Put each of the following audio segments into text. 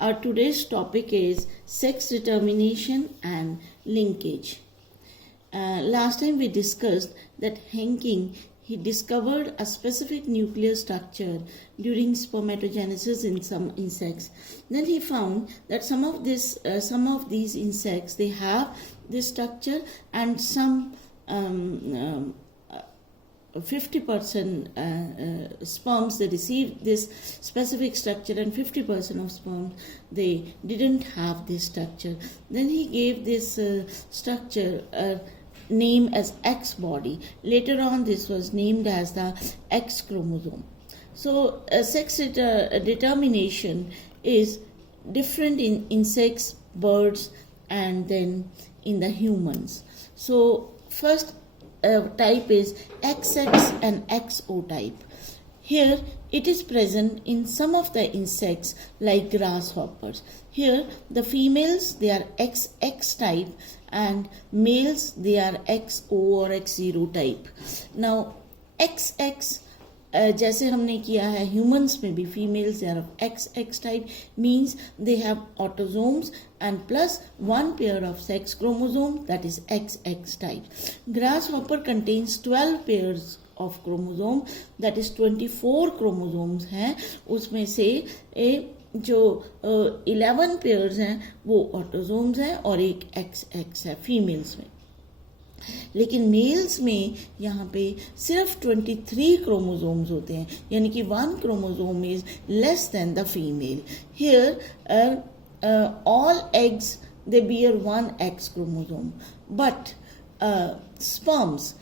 Our today's topic is sex determination and linkage. Last time we discussed that Henking he discovered a specific nuclear structure during spermatogenesis in some insects. Then he found that some of these insects they have this structure, and some 50% sperms they received this specific structure, and 50% of sperms they didn't have this structure. Then he gave this structure a name as X body. Later on this was named as the X chromosome. So sex determination is different in insects, birds, and then in the humans. So first type is XX and XO type. Here it is present in some of the insects like grasshoppers. Here the females they are XX type and males they are XO or X0 type. Now XX जैसे हमने किया है humans में भी females they are of XX type means they have autosomes and plus one pair of sex chromosome, that is XX type. Grasshopper contains 12 pairs of chromosome, that is 24 chromosomes हैं. उसमें से जो 11 pairs हैं वो autosomes हैं और एक XX है फीमेल्स में. लेकिन मेल्स में यहाँ पे सिर्फ 23 क्रोमोसोम्स होते हैं, यानी कि 1 chromosome is less than the female. Here all eggs they bear one X chromosome, but sperms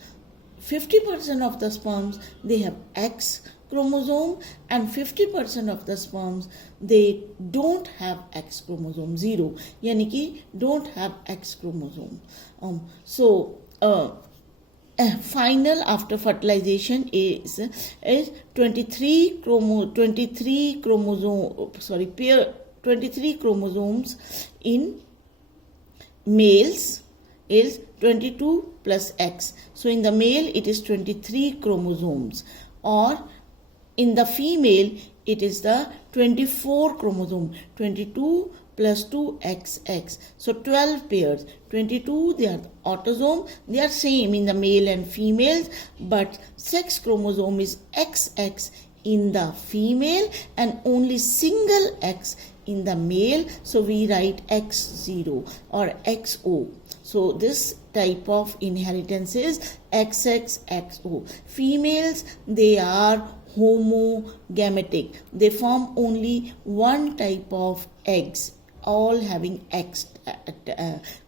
50% of the sperms they have X chromosome and 50% of the sperms they don't have X chromosome, 0, यानी कि don't have X chromosome. Final after fertilization is 23 chromosomes in males is 22 plus X. So in the male it is 23 chromosomes, or in the female it is the 24 chromosome, 22 plus 2XX. So 12 pairs. 22 they are autosome, they are same in the male and females, but sex chromosome is XX in the female and only single X in the male. So we write X0 or XO. So this type of inheritance is XXXO. Females they are homogametic. They form only one type of eggs, all having X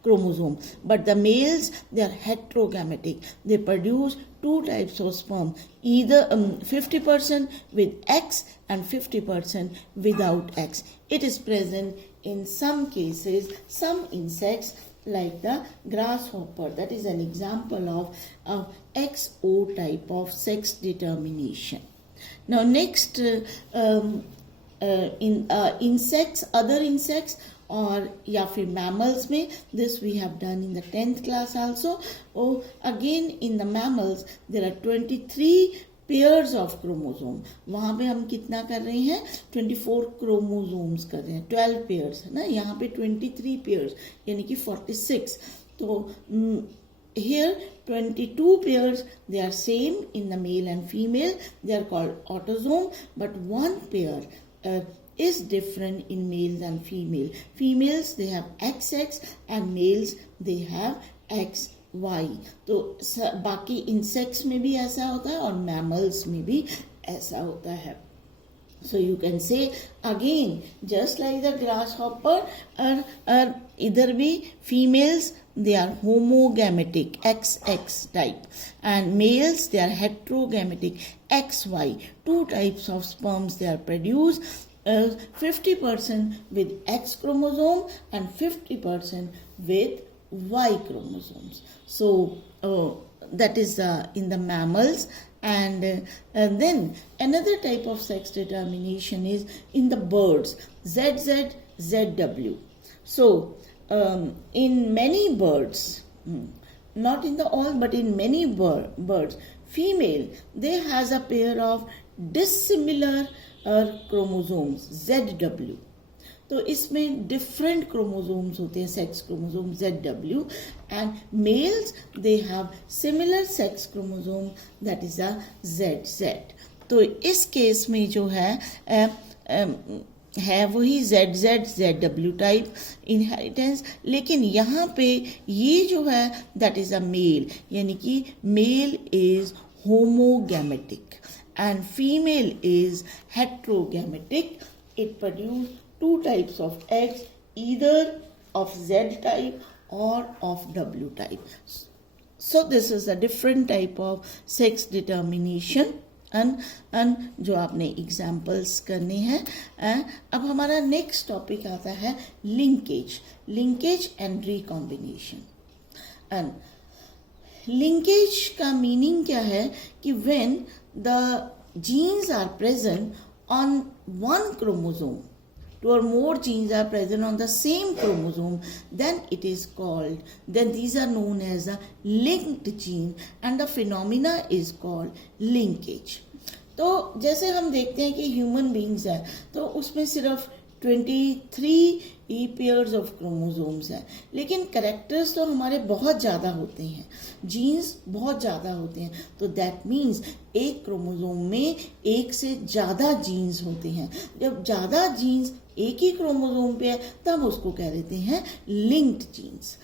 chromosome, but the males they are heterogametic. They produce two types of sperm, either 50% with X and 50% without X. It is present in some cases, some insects like the grasshopper. That is an example of XO type of sex determination. Now next in insects, other insects और या फिर mammals में, this we have done in the 10th class also. Again in the mammals there are 23 pairs of chromosome. वहाँ पे हम कितना कर रहे हैं 24 chromosomes कर रहे हैं, 12 pairs है ना, यहाँ पे 23 pairs यानी कि 46. तो here 22 pairs they are same in the male and female, they are called autosome, but one pair is different in males and female. Females they have XX and males they have XY. तो बाकी insects में भी ऐसा होता है और mammals में भी ऐसा होता है. So you can say again, just like the grasshopper, इधर भी females they are homogametic XX type and males they are heterogametic XY. Two types of sperms they are produced, 50% with X chromosome and 50% with Y chromosomes. So that is in the mammals. And then another type of sex determination is in the birds, ZZ, ZW. So in many birds, not in the all but in many birds, female they has a pair of dissimilar chromosomes ZW, तो इसमें different chromosomes होते हैं, sex chromosome ZW, and males they have similar sex chromosome that is a ZZ। तो इस case में जो है वही ZZ ZW टाइप इनहेरिटेंस, लेकिन यहाँ पे ये जो है दैट इज अ मेल, यानी कि male is homogametic and female is heterogametic. It produces two types of eggs, either of Z type or of W type. So this is a different type of sex determination and जो आपने examples करने हैं। अब हमारा next topic आता है linkage and recombination. And linkage का meaning क्या है कि when the genes are present on one chromosome, two or more genes are present on the same chromosome, then these are known as a linked gene, and the phenomena is called linkage. तो जैसे हम देखते हैं कि human beings है तो उसमें सिर्फ 23 पेयर्स ऑफ क्रोमोसोम्स हैं, लेकिन करेक्टर्स तो हमारे बहुत ज़्यादा होते हैं, जीन्स बहुत ज़्यादा होते हैं। तो दैट मीन्स एक क्रोमोसोम में एक से ज़्यादा जीन्स होते हैं। जब ज़्यादा जीन्स एक ही क्रोमोसोम पे है तब उसको कह देते हैं लिंक्ड जीन्स।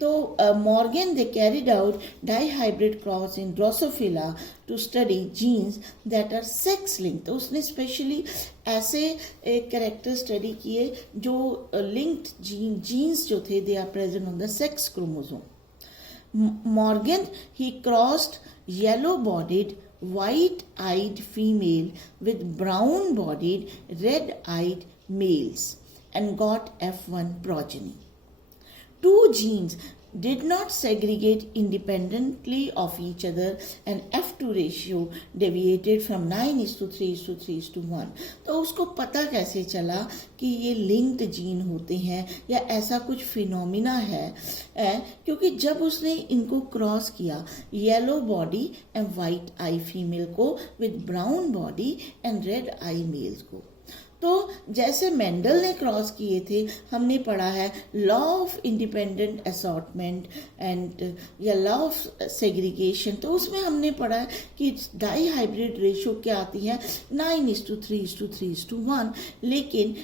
तो Morgan they carried out dihybrid cross in Drosophila to study genes that are sex linked. तो उसने स्पेशली ऐसे कैरेक्टर स्टडी किए जो लिंक्ड जीन्स जो थे they are present on the sex chromosome. Morgan he crossed yellow bodied white-eyed female with brown-bodied red-eyed males and got F1 progeny. Two genes did not segregate independently of each other and F2 ratio deviated from 9:3:3:1. तो उसको पता कैसे चला कि ये linked gene होते हैं या ऐसा कुछ फिनोमिना है, क्योंकि जब उसने इनको क्रॉस किया yellow body and white eye female को with brown body and red eye males को, तो जैसे मेंडल ने क्रॉस किए थे, हमने पढ़ा है law of independent assortment and या लॉ ऑफ सेग्रीगेशन, तो उसमें हमने पढ़ा है कि डाई हाइब्रिड रेशो क्या आती है 9:3:3:1, लेकिन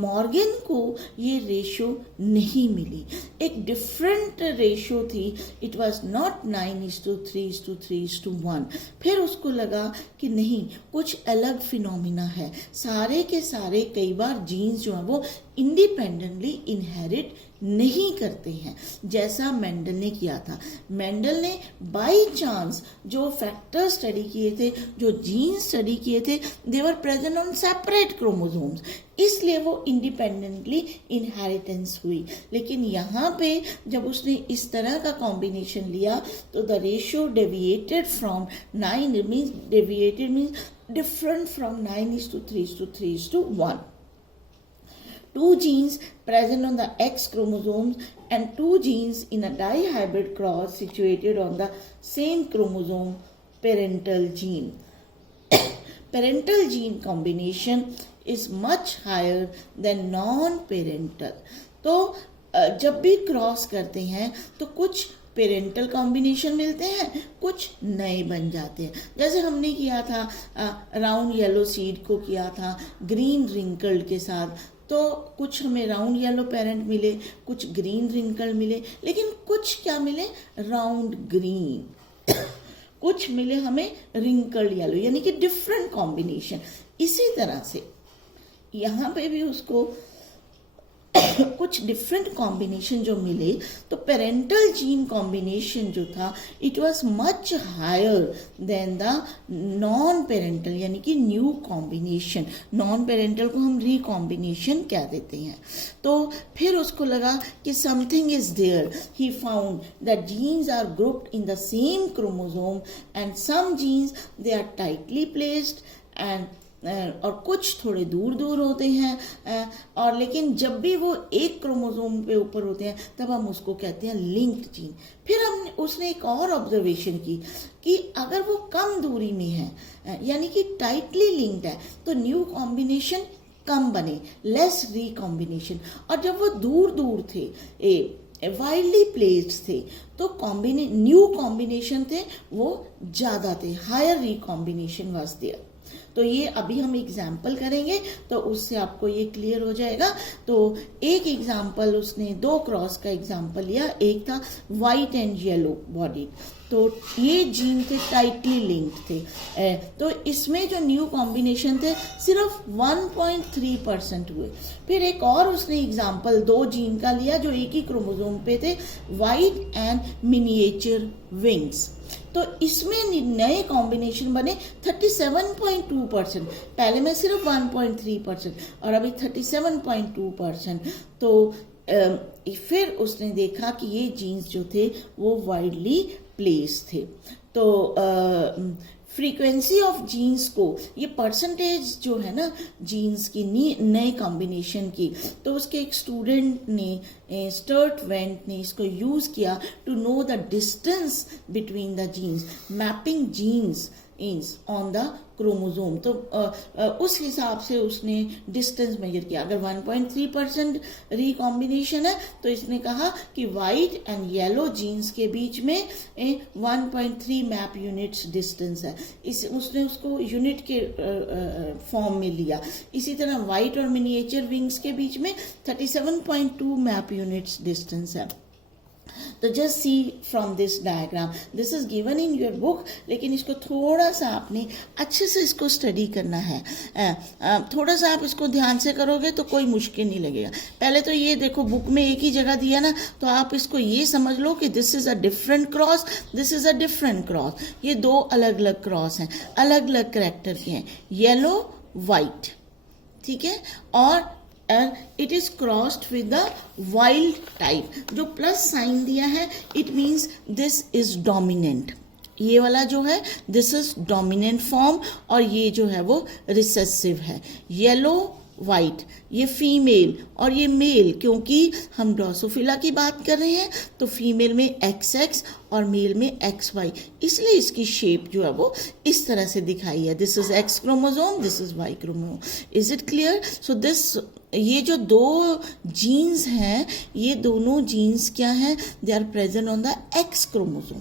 मॉर्गन को ये रेशो नहीं मिली, एक डिफरेंट रेशो थी, इट वाज नॉट 9:3:3:1। फिर उसको लगा कि नहीं कुछ अलग फिनोमिना है, सारे के सारे कई बार जीन्स जो है वो इंडिपेंडेंटली इनहेरिट नहीं करते हैं जैसा मेंडल ने किया था। मेंडल ने बाय चांस जो फैक्टर स्टडी किए थे, जो जीन स्टडी किए थे, they were present on separate chromosomes, इसलिए वो इंडिपेंडेंटली इनहेरिटेंस हुई। लेकिन यहाँ पे जब उसने इस तरह का कॉम्बिनेशन लिया तो the ratio deviated from 9 means deviated means different from 9:3:3:1. Two genes present on the X chromosomes and two genes in a dihybrid cross situated on the same chromosome, parental gene. Parental gene combination is much higher than non-parental. तो जब भी cross करते हैं तो कुछ parental combination मिलते हैं, कुछ नए बन जाते हैं। जैसे हमने किया था राउंड येलो सीड को किया था ग्रीन रिंकल्ड के साथ, तो कुछ हमें राउंड येलो पेरेंट मिले, कुछ ग्रीन रिंकल्ड मिले, लेकिन कुछ क्या मिले राउंड ग्रीन कुछ मिले हमें रिंकल्ड येलो, यानी कि डिफरेंट कॉम्बिनेशन। इसी तरह से यहाँ पे भी उसको कुछ डिफरेंट कॉम्बिनेशन जो मिले, तो पेरेंटल जीन कॉम्बिनेशन जो था it was much higher than the non parental, यानी कि न्यू कॉम्बिनेशन। नॉन पेरेंटल को हम रिकॉम्बिनेशन कह देते हैं। तो फिर उसको लगा कि something is there, he found that genes are grouped in the same chromosome and some genes they are tightly placed and और कुछ थोड़े दूर दूर होते हैं, और लेकिन जब भी वो एक क्रोमोसोम पे ऊपर होते हैं तब हम उसको कहते हैं लिंक्ड जीन। फिर उसने एक और ऑब्जर्वेशन की कि अगर वो कम दूरी में है यानी कि टाइटली लिंक्ड है तो न्यू कॉम्बिनेशन कम बने, लेस रिकॉम्बिनेशन। और जब वो दूर दूर थे, वाइल्डली प्लेस्ड थे, तो न्यू कॉम्बिनेशन थे वो ज़्यादा थे, हायर रिकॉम्बिनेशन वाज देयर। तो ये अभी हम एग्जाम्पल करेंगे तो उससे आपको ये क्लियर हो जाएगा। तो एक एग्जाम्पल उसने 2 क्रॉस का एग्जाम्पल लिया, एक था वाइट एंड येलो बॉडी। तो ये जीन थे टाइटली लिंक्ड थे, तो इसमें जो न्यू कॉम्बिनेशन थे सिर्फ 1.3% हुए। फिर एक और उसने एग्जाम्पल 2 जीन का लिया जो एक ही क्रोमोसोम पे थे, वाइट एंड मिनिएचर विंग्स। तो इसमें नए कॉम्बिनेशन बने 37.2%, पहले में सिर्फ 1.3% और अभी 37.2%। तो फिर उसने देखा कि ये जीन्स जो थे वो वाइडली प्लेस थे। तो फ्रीक्वेंसी ऑफ जीन्स को, ये परसेंटेज जो है ना जीन्स की नए कॉम्बिनेशन की, तो उसके एक स्टूडेंट ने स्टर्ट वेंट ने इसको यूज किया to know the distance between the genes, mapping genes on the chromosome. तो उस हिसाब से उसने डिस्टेंस मेजर किया। अगर 1.3% रिकॉम्बिनेशन है तो इसने कहा कि वाइट एंड येलो जीन्स के बीच में 1.3 मैप यूनिट्स डिस्टेंस है। उसने उसको यूनिट के फॉर्म में लिया। इसी तरह वाइट और मिनिएचर विंग्स के बीच में 37.2 मैप यूनिट्स डिस्टेंस है। तो just see from this diagram, this is given in your book, लेकिन इसको थोड़ा सा आपने अच्छे से इसको स्टडी करना है। थोड़ा सा आप इसको ध्यान से करोगे तो कोई मुश्किल नहीं लगेगा। पहले तो ये देखो, बुक में एक ही जगह दिया ना, तो आप इसको ये समझ लो कि this is a different cross, this is a different cross. ये 2 अलग अलग क्रॉस हैं, अलग अलग कैरेक्टर के हैं, येलो वाइट, ठीक है। और and it is crossed with the wild type। जो प्लस साइन दिया है it means this is dominant. ये वाला जो है दिस इज डोमिनेंट फॉर्म और ये जो है वो रिसेसिव है। येलो वाइट ये फीमेल और ये मेल, क्योंकि हम ड्रोसोफिला की बात कर रहे हैं तो फीमेल में XX और मेल में XY, इसलिए इसकी शेप जो है वो इस तरह से दिखाई है। This is X chromosome, this is Y chromosome. Is it clear? So this, ये जो 2 जीन्स हैं, ये दोनों जीन्स क्या हैं? They are present on the X chromosome,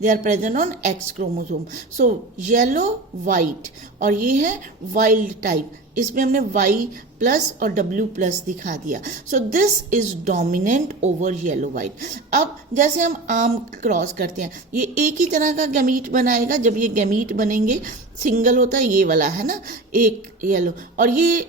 they are present on X chromosome। so yellow white और ये है wild type, इसमें हमने Y प्लस और W प्लस दिखा दिया। so this is dominant over yellow white। अब जैसे हम आम क्रॉस करते हैं, ये एक ही तरह का गैमीट बनाएगा। जब ये गैमीट बनेंगे, सिंगल होता है ये वाला है ना, एक येलो, और ये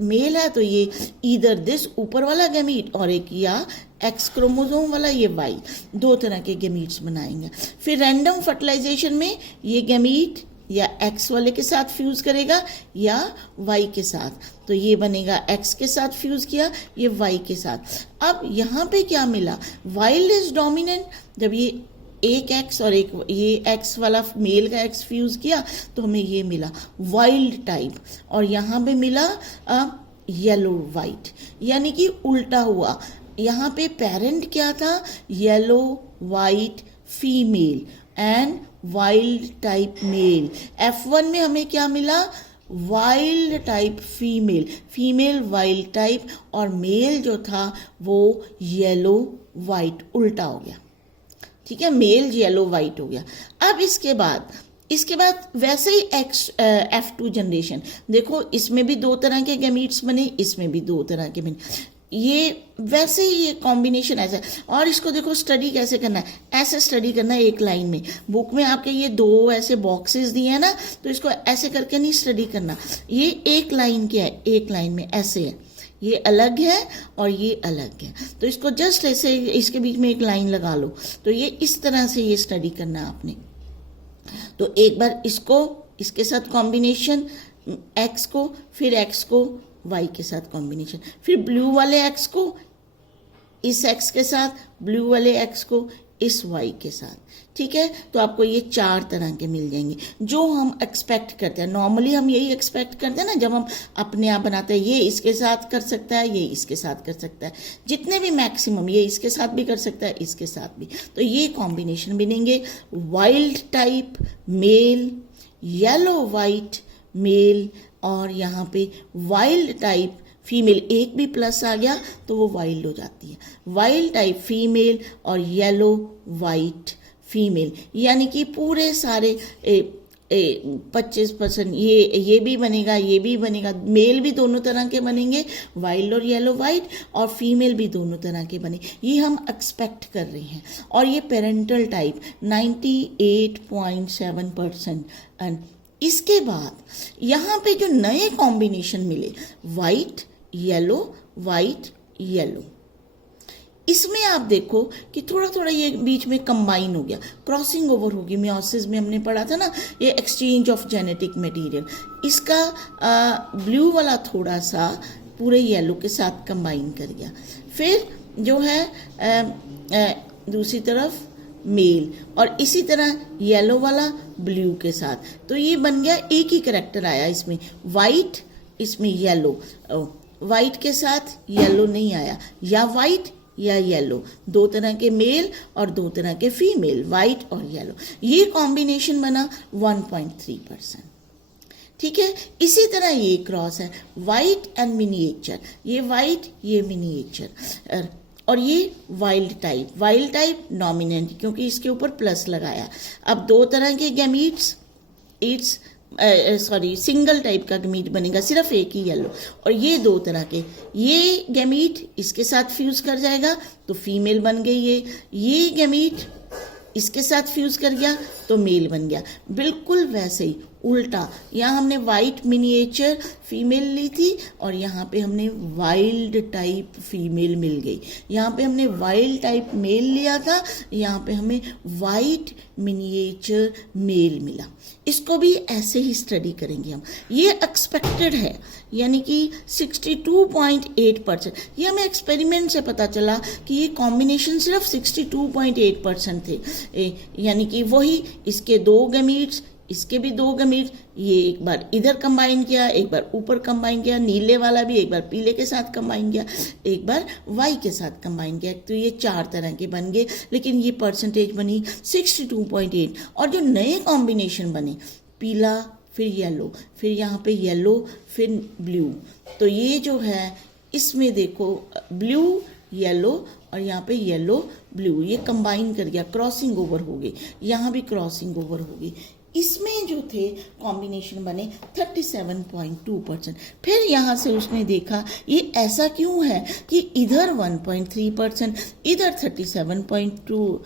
मेल है तो ये ईदर दिस ऊपर वाला गैमीट और एक या X क्रोमोसोम वाला ये Y, 2 तरह के गैमीट्स बनाएंगे। फिर रैंडम फर्टिलाइजेशन में ये गैमीट या X वाले के साथ फ्यूज करेगा या Y के साथ, तो ये बनेगा X के साथ फ्यूज किया, ये Y के साथ। अब यहाँ पे क्या मिला? Wild is dominant. जब ये एक X और एक ये X वाला मेल का X फ्यूज किया तो हमें ये मिला वाइल्ड टाइप, और यहाँ पे मिला येलो वाइट, यानी कि उल्टा हुआ। यहाँ पे पेरेंट क्या था? Yellow white female and wild type male. F1 में हमें क्या मिला? Wild type female, female wild type, और मेल जो था वो येलो वाइट, उल्टा हो गया, ठीक है, मेल येलो वाइट हो गया। अब इसके बाद वैसे ही F2 जनरेशन, देखो इसमें भी 2 तरह के गैमीट्स बने, इसमें भी 2 तरह के बने, ये वैसे ही ये कॉम्बिनेशन ऐसा है। और इसको देखो स्टडी कैसे करना है, ऐसे स्टडी करना है एक लाइन में। बुक में आपके ये 2 ऐसे बॉक्सेस दिए हैं ना, तो इसको ऐसे करके नहीं स्टडी करना। ये एक लाइन के है, एक लाइन में ऐसे है, ये अलग है और ये अलग है, तो इसको जस्ट ऐसे इसके बीच में एक लाइन लगा लो। तो ये इस तरह से ये स्टडी करना है आपने। तो एक बार इसको इसके साथ कॉम्बिनेशन X को, फिर X को Y के साथ कॉम्बिनेशन, फिर ब्लू वाले X को इस X के साथ, ब्लू वाले X को इस Y के साथ, ठीक है। तो आपको ये 4 तरह के मिल जाएंगे जो हम एक्सपेक्ट करते हैं। नॉर्मली हम यही एक्सपेक्ट करते हैं ना, जब हम अपने आप बनाते हैं, ये इसके साथ कर सकता है, ये इसके साथ कर सकता है, जितने भी मैक्सिमम, ये इसके साथ भी कर सकता है, इसके साथ भी। तो ये कॉम्बिनेशन बनेंगे wild type male, yellow white male और यहाँ पे वाइल्ड टाइप फीमेल, एक भी प्लस आ गया तो वो वाइल्ड हो जाती है, वाइल्ड टाइप फीमेल और येलो वाइट फीमेल, यानी कि पूरे सारे 25% ये भी बनेगा, ये भी बनेगा, मेल भी दोनों तरह के बनेंगे, वाइल्ड और येलो वाइट, और फीमेल भी दोनों तरह के बने, ये हम एक्सपेक्ट कर रहे हैं। और ये पेरेंटल टाइप 98.7%। एंड इसके बाद यहाँ पे जो नए कॉम्बिनेशन मिले, वाइट येलो वाइट येलो, इसमें आप देखो कि थोड़ा थोड़ा ये बीच में कंबाइन हो गया, क्रॉसिंग ओवर होगी। मियोसिस में हमने पढ़ा था ना, ये एक्सचेंज ऑफ जेनेटिक मटेरियल, इसका ब्लू वाला थोड़ा सा पूरे येलो के साथ कंबाइन कर गया। फिर जो है दूसरी तरफ मेल, और इसी तरह येलो वाला ब्लू के साथ, तो ये बन गया, एक ही करेक्टर आया इसमें, वाइट इसमें येलो, वाइट के साथ येलो नहीं आया, या वाइट या येलो, दो तरह के मेल और दो तरह के फीमेल, वाइट और येलो, ये कॉम्बिनेशन बना 1.3%। ठीक है, इसी तरह ये क्रॉस है, वाइट एंड मिनिएचर, ये वाइट ये मिनिएचर, और ये वाइल्ड टाइप डोमिनेंट, क्योंकि इसके ऊपर प्लस लगाया। अब दो तरह के गैमीट्स, इट्स सिंगल टाइप का गैमीट बनेगा, सिर्फ एक ही येलो, और ये दो तरह के, ये गैमीट इसके साथ फ्यूज कर जाएगा तो फीमेल बन गई, ये गैमीट इसके साथ फ्यूज कर गया तो मेल बन गया। बिल्कुल वैसे ही उल्टा, यहाँ हमने वाइट मिनिएचर फीमेल ली थी और यहाँ पे हमने वाइल्ड टाइप फीमेल मिल गई, यहाँ पे हमने वाइल्ड टाइप मेल लिया था, यहाँ पे हमें वाइट मिनिएचर मेल मिला। इसको भी ऐसे ही स्टडी करेंगे हम, ये एक्सपेक्टेड है, यानी कि 62.8%, ये हमें एक्सपेरिमेंट से पता चला कि ये कॉम्बिनेशन सिर्फ 62.8% थे, यानी कि वही इसके दो गैमीट्स, इसके भी दो गैमीट्स, ये एक बार इधर कंबाइन किया, एक बार ऊपर कंबाइन किया, नीले वाला भी एक बार पीले के साथ कंबाइन किया, एक बार वाई के साथ कंबाइन किया, तो ये चार तरह के बन गए, लेकिन ये परसेंटेज बनी 62.8। और जो नए कॉम्बिनेशन बने, पीला फिर येलो, फिर यहाँ पे येलो फिर ब्लू, तो ये जो है इसमें देखो ब्लू येलो और यहाँ पे येलो ब्लू, ये कंबाइन कर गया, क्रॉसिंग ओवर हो गई, यहाँ भी क्रॉसिंग ओवर हो गई। इसमें जो थे कॉम्बिनेशन बने 37.2%। फिर यहाँ से उसने देखा ये ऐसा क्यों है कि इधर 1.3%, इधर 37.2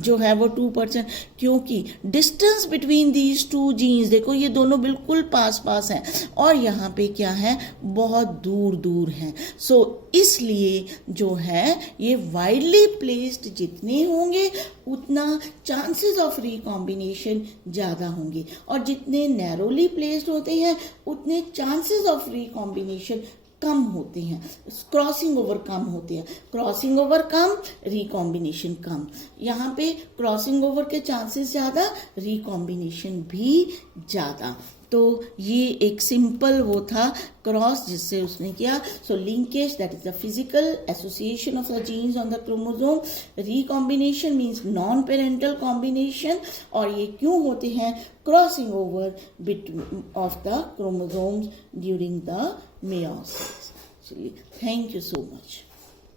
जो है वो 2%, क्योंकि distance between these two genes, देखो ये दोनों बिल्कुल पास पास हैं और यहाँ पे क्या है, बहुत दूर दूर हैं। सो इसलिए जो है ये वाइडली प्लेस्ड जितने होंगे उतना चांसेस ऑफ रिकॉम्बिनेशन ज़्यादा होंगे, और जितने नैरोली प्लेस्ड होते हैं उतने चांसेस ऑफ रिकॉम्बिनेशन कम होते हैं, क्रॉसिंग ओवर कम होते हैं, क्रॉसिंग ओवर कम रिकॉम्बिनेशन कम, यहाँ पे क्रॉसिंग ओवर के चांसेस ज़्यादा, रिकॉम्बिनेशन भी ज़्यादा। तो ये एक सिंपल वो था क्रॉस जिससे उसने किया। So linkage, that is the physical association of the genes on the chromosome. Recombination means non parental combination, और ये क्यों होते हैं, crossing over between of the chromosomes during the meiosis. Actually, thank you so much.